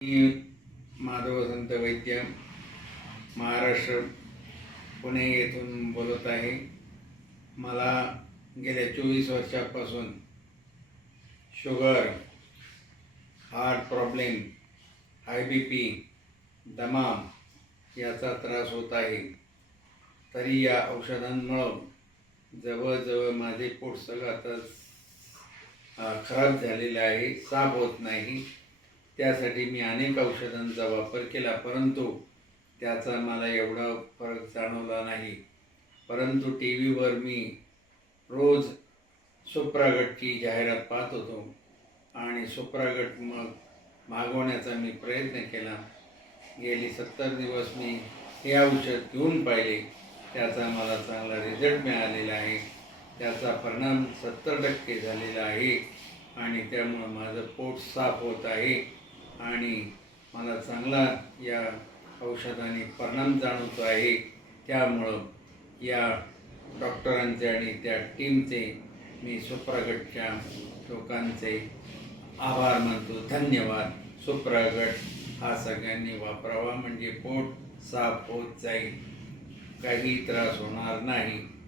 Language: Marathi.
मी माधव वसंत वैद्य महाराष्ट्र पुणे येथून बोलत आहे. मला गेल्या 24 वर्षापासून शुगर, हार्ट प्रॉब्लेम, हाय BP, दमा याचा त्रास होत आहे. तरी या औषधांमुळं जवळजवळ माझे पोट सगळं आता खराब झालेलं आहे, साफ होत नाही. त्यासाठी मी अनेक औषधांचा वापर केला, परंतु त्याचा मला एवढा फरक जाणवला नाही. परंतु TV वर मी रोज सुप्रागटची जाहिरात पाहत होतो आणि सुप्रागट मग मागवण्याचा मी प्रयत्न केला. गेली 70 दिवस मी हे औषध घेऊन पाहिले. त्याचा मला चांगला रिझल्ट मिळालेला आहे. त्याचा परिणाम 70% झालेला आहे आणि त्यामुळं माझं पोट साफ होत आहे आणि मला चांगला या औषधाने परिणाम जाणवतो आहे. त्यामुळं या डॉक्टरांचे आणि त्या टीमचे मी सुप्रागटच्या लोकांचे आभार मानतो. धन्यवाद. सुप्रागट हा सगळ्यांनी वापरावा, म्हणजे पोट साफ होत जाईल, काही त्रास होणार नाही.